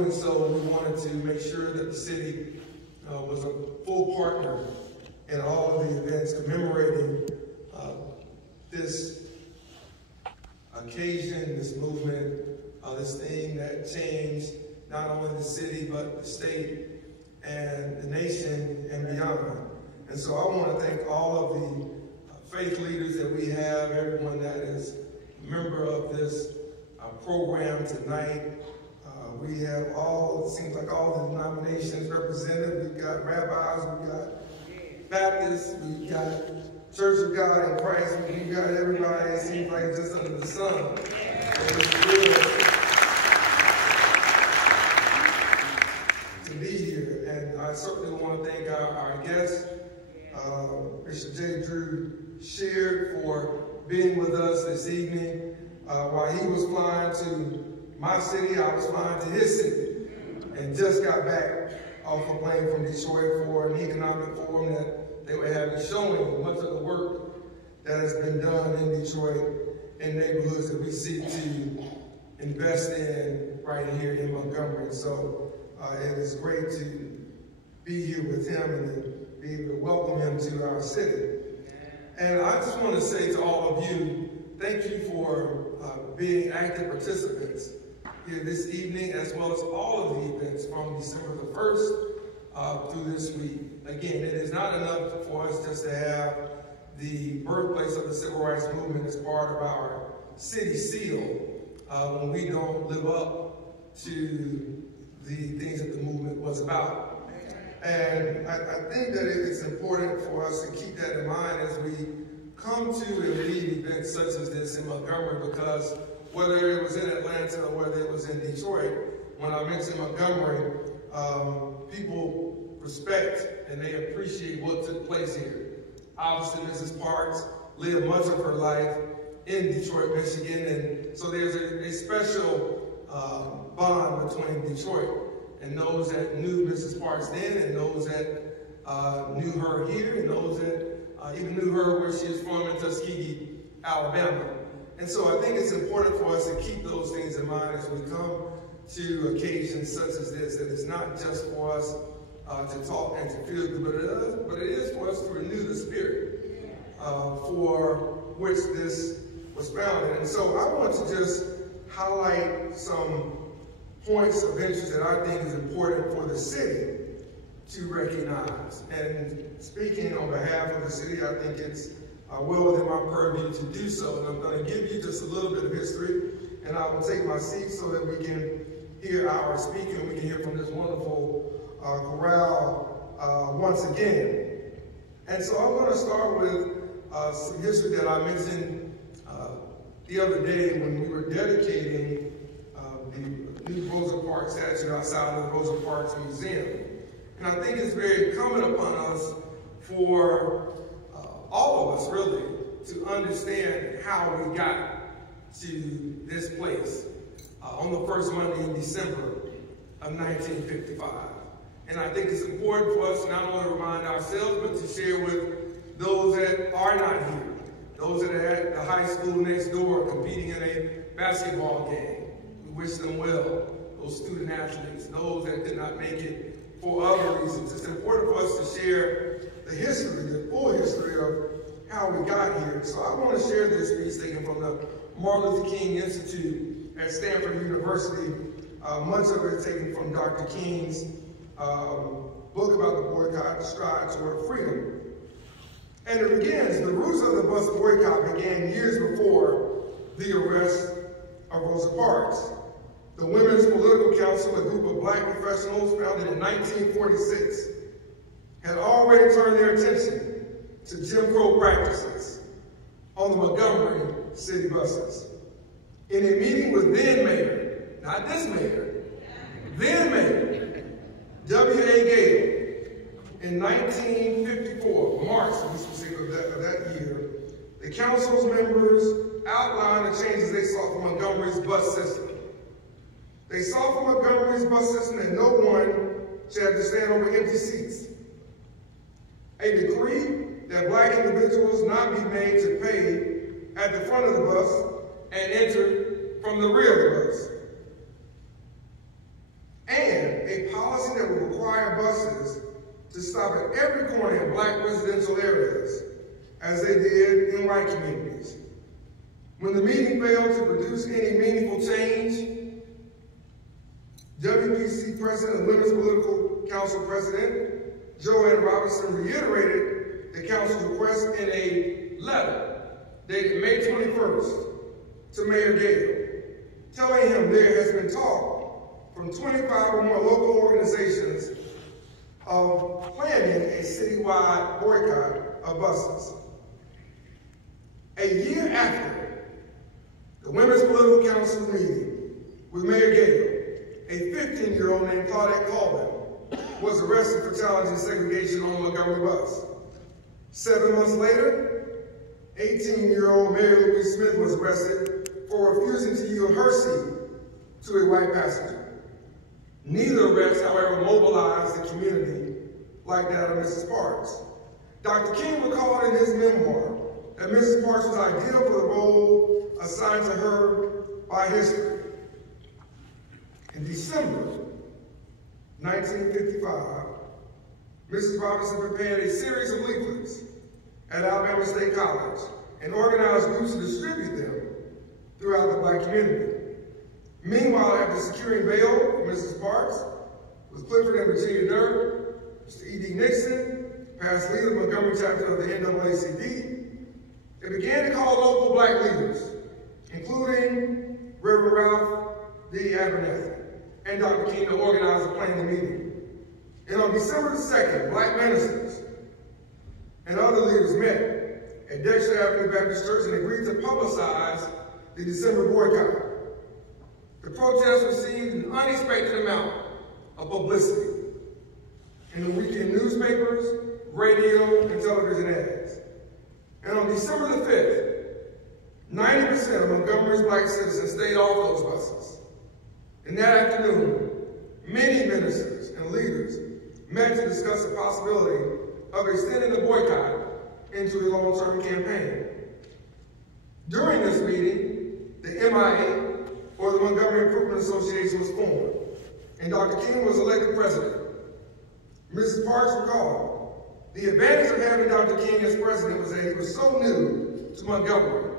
And so we wanted to make sure that the city was a full partner in all of the events commemorating this occasion, this movement, this thing that changed not only the city, but the state and the nation and beyond. And so I want to thank all of the faith leaders that we have, everyone that is a member of this program tonight. We have it seems like all the denominations represented. We've got rabbis, we've got Baptists, we've got Church of God in Christ, we've got everybody, it seems like just under the sun. So it's good to be here. And I certainly want to thank our guest, Bishop J. Drew Sheard, for being with us this evening. While he was flying to my city, I was flying to his city, and just got back off a plane from Detroit for an economic forum that they were having, showing much of the work that has been done in Detroit in neighborhoods that we seek to invest in right here in Montgomery. So it is great to be here with him and to be able to welcome him to our city. And I just want to say to all of you, thank you for being active participants here this evening, as well as all of the events from December the 1st through this week. Again, it is not enough for us just to have the birthplace of the Civil Rights Movement as part of our city seal when we don't live up to the things that the movement was about. And I think that it's important for us to keep that in mind as we come to and lead events such as this in Montgomery, because whether it was in Atlanta or whether it was in Detroit, when I mentioned Montgomery, people respect and they appreciate what took place here. Obviously, Mrs. Parks lived much of her life in Detroit, Michigan, and so there's a special bond between Detroit and those that knew Mrs. Parks then, and those that knew her here, and those that even knew her where she is from in Tuskegee, Alabama. And so I think it's important for us to keep those things in mind as we come to occasions such as this, that it's not just for us to talk and to feel good, but it is for us to renew the spirit for which this was founded. And so I want to just highlight some points of interest that I think is important for the city to recognize. And speaking on behalf of the city, I think it's well within my purview to do so. And I'm going to give you just a little bit of history, and I will take my seat so that we can hear our speaker and we can hear from this wonderful chorale once again. And so I'm going to start with some history that I mentioned the other day when we were dedicating the new Rosa Parks statue outside of the Rosa Parks Museum. And I think it's very incumbent upon us, for all of us really, to understand how we got to this place on the first Monday in December of 1955. And I think it's important for us to not only remind ourselves, but to share with those that are not here, those that are at the high school next door competing in a basketball game. We wish them well, those student athletes, those that did not make it for other reasons. It's important for us to share the history, the full history of how we got here. So I want to share this piece taken from the Martin Luther King Institute at Stanford University. Much of it taken from Dr. King's book about the boycott, Stride Toward Freedom. And it begins, the roots of the bus boycott began years before the arrest of Rosa Parks. The Women's Political Council, a group of black professionals founded in 1946, had already turned their attention to Jim Crow practices on the Montgomery city buses. In a meeting with then Mayor, not this Mayor, then Mayor, W.A. Gale, in 1954, March to be specific of that year, the council's members outlined the changes they saw for Montgomery's bus system. They saw for Montgomery's bus system that no one should have to stand over empty seats. A decree that black individuals not be made to pay at the front of the bus and enter from the rear of the bus. and a policy that would require buses to stop at every corner in black residential areas, as they did in white communities. When the meeting failed to produce any meaningful change, WPC President and Women's Political Council President Joanne Robinson reiterated the council's request in a letter dated May 21st to Mayor Gale, telling him there has been talk from 25 or more local organizations of planning a citywide boycott of buses. A year after the Women's Political Council's meeting with Mayor Gale, a 15-year-old named Claudette Colvin was arrested for challenging segregation on a Montgomery bus. 7 months later, 18-year-old Mary Louise Smith was arrested for refusing to yield her seat to a white passenger. Neither arrest, however, mobilized the community like that of Mrs. Parks. Dr. King recalled in his memoir that Mrs. Parks was ideal for the role assigned to her by history. In December 1955, Mrs. Robinson prepared a series of leaflets at Alabama State College and organized groups to distribute them throughout the black community. Meanwhile, after securing bail for Mrs. Parks, with Clifford and Virginia Durr, Mr. E.D. Nixon, past leader of the Montgomery chapter of the NAACP, they began to call local black leaders, including Reverend Ralph D. Abernathy and Dr. King, to organize a planning meeting. And on December 2nd, black ministers and other leaders met at Dexter Avenue Baptist Church and agreed to publicize the December boycott. The protest received an unexpected amount of publicity in the weekend newspapers, radio, and television ads. And on December the 5th, 90% of Montgomery's black citizens stayed off those buses. And that afternoon, many ministers and leaders met to discuss the possibility of extending the boycott into a long-term campaign. During this meeting, the MIA, or the Montgomery Improvement Association, was formed, and Dr. King was elected president. Mrs. Parks recalled, the advantage of having Dr. King as president was that he was so new to Montgomery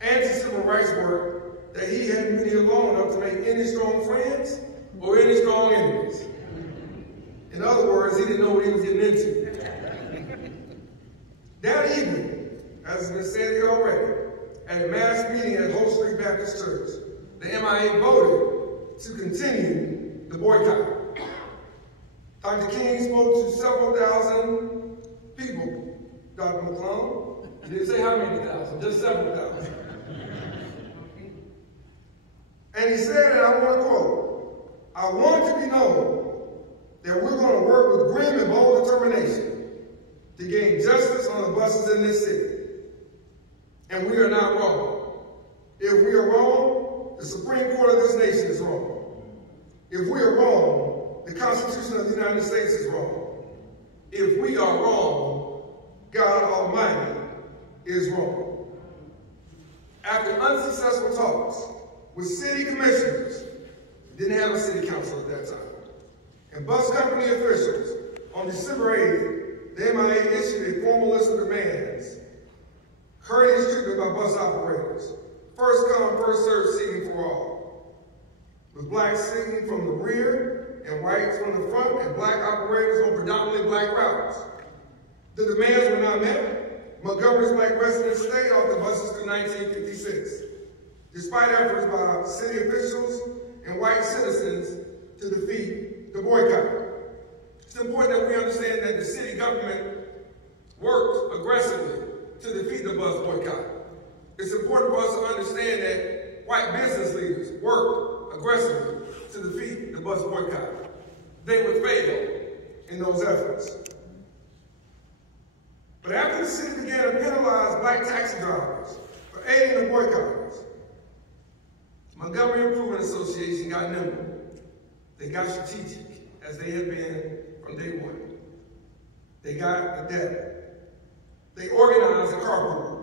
and to civil rights work that he hadn't been here long enough to make any strong friends or any strong enemies. In other words, he didn't know what he was getting into. That evening, as has been said here already, at a mass meeting at Holt Street Baptist Church, the MIA voted to continue the boycott. Dr. King spoke to several thousand people, Dr. McClung. He didn't say how many thousand, just several thousand. And he said, and I want to quote, "I want it to be known that we're going to work with grim and bold determination to gain justice on the buses in this city. And we are not wrong. If we are wrong, the Supreme Court of this nation is wrong. If we are wrong, the Constitution of the United States is wrong. If we are wrong, God Almighty is wrong." After unsuccessful talks with city commissioners, didn't have a city council at that time, and bus company officials, on December 8th, the MIA issued a formal list of demands: courteous treatment by bus operators, first come, first served seating for all, with blacks sitting from the rear and whites from the front, and black operators on predominantly black routes. The demands were not met. Montgomery's black residents stayed off the buses through 1956, despite efforts by city officials and white citizens to defeat the boycott. It's important that we understand that the city government worked aggressively to defeat the bus boycott. It's important for us to understand that white business leaders worked aggressively to defeat the bus boycott. They would fail in those efforts. But after the city began to penalize black taxi drivers for aiding the boycotters, Montgomery Improvement Association got nimble. They got strategic, as they had been from day one. They got adept. They organized a carpool.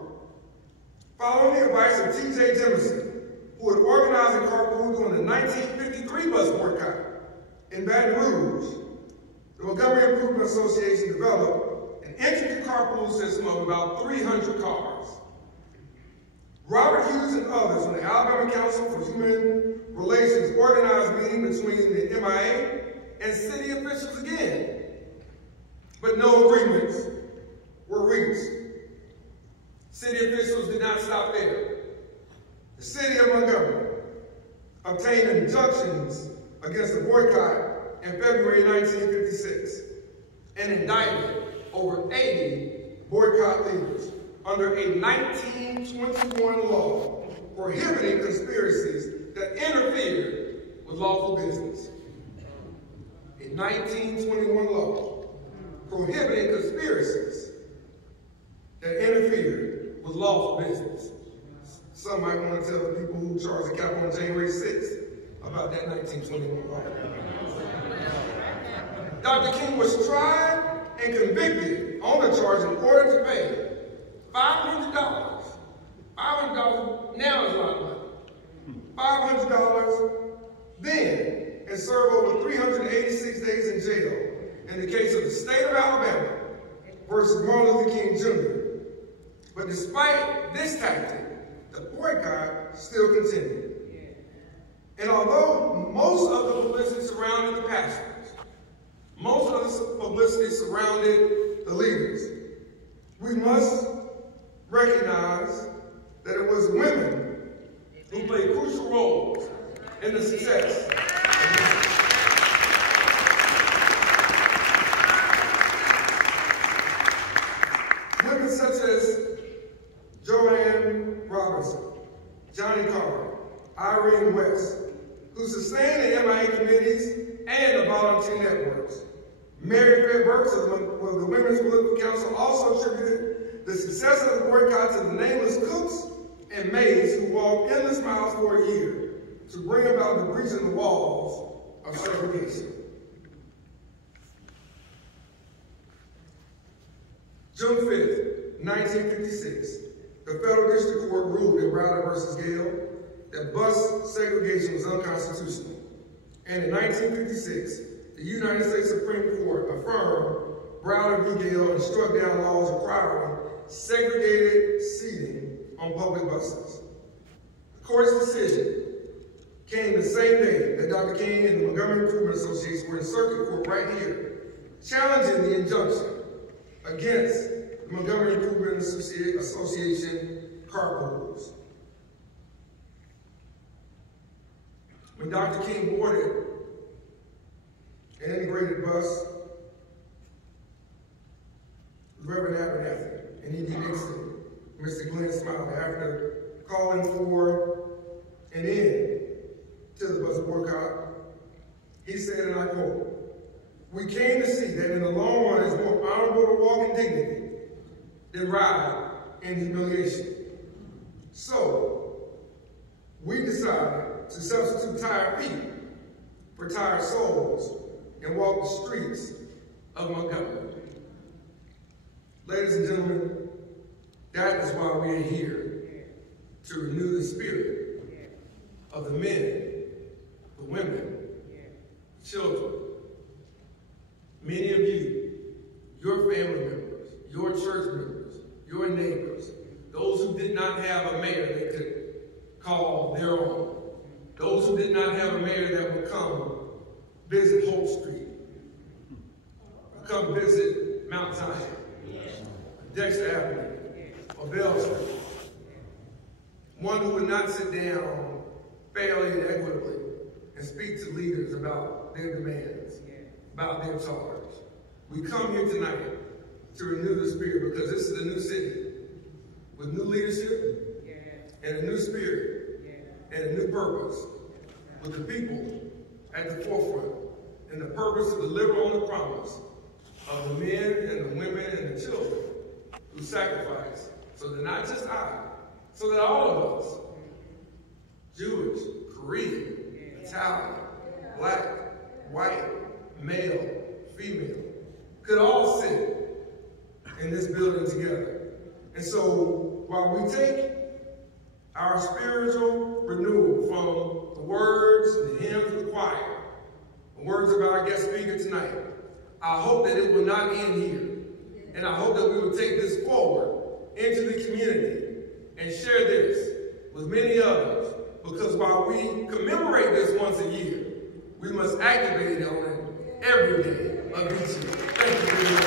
Following the advice of T.J. Jemison, who had organized a carpool during the 1953 bus boycott, In Baton Rouge, the Montgomery Improvement Association developed an intricate carpool system of about 300 cars. Robert Hughes and others from the Alabama Council for Human Relations organized meetings between the MIA and city officials again, but no agreements were reached. City officials did not stop there. The city of Montgomery obtained injunctions against the boycott in February 1956 and indicted over 80 boycott leaders under a 1921 law prohibiting conspiracies that interfered with lawful business. A 1921 law prohibiting conspiracies that interfered with lawful business. Some might want to tell the people who charged the cap on January 6th about that 1921 law. Dr. King was tried and convicted on the charge in order to pay $500. $500 now is a lot of money. $500 then, and serve over 386 days in jail in the case of the state of Alabama versus Martin Luther King Jr. But despite this tactic, the boycott still continued. And although most of the publicity surrounded the pastors, most of the publicity surrounded the leaders, we must recognize that it was women who played crucial roles in the success. Women such as Joanne Robinson, Johnny Carr, Irene West, who sustained the MIA committees and the volunteer networks. Mary Fair Burks of the Women's Political Council also attributed the success of the boycott to the nameless cooks and maids who walked endless miles for a year to bring about the breach of the walls of segregation. June 5th, 1956, the federal district court ruled in Browder versus Gale that bus segregation was unconstitutional. And in 1956, the United States Supreme Court affirmed Browder v. Gale and struck down laws requiring segregated seating on public buses. The court's decision came the same day that Dr. King and the Montgomery Improvement Association were in circuit court right here, challenging the injunction against the Montgomery Improvement Association carpools. When Dr. King boarded an integrated bus, Reverend Abernathy and E.D. Nixon, Mr. Glenn smiled after calling for an end to the bus boycott. He said, and I quote, "We came to see that in the long run it's more honorable to walk in dignity than ride in humiliation. So, we decided to substitute tired feet for tired souls and walk the streets of Montgomery." Ladies and gentlemen, that is why we are here, to renew the spirit of the men, the women, the children. Many of you, your family members, your church members, your neighbors, those who did not have a mayor they could call their own, those who did not have a mayor that would come visit Holt Street, come visit Mount Zion, Dexter Avenue, or Bell Street. One who would not sit down fairly and equitably and speak to leaders about their demands, about their charge. We come here tonight to renew the spirit because this is a new city with new leadership and a new spirit and a new purpose, with the people at the forefront and the purpose to deliver on the promise of the men and the women and the children who sacrifice so that not just I, so that all of us, Jewish, Korean, Italian, black, white, male, female, could all sit in this building together. And so while we take our spiritual renewal from the words and the hymns of the choir, words of our guest speaker tonight, I hope that it will not end here. And I hope that we will take this forward into the community and share this with many others. Because while we commemorate this once a year, we must activate it on it every day of each year. Thank you very much.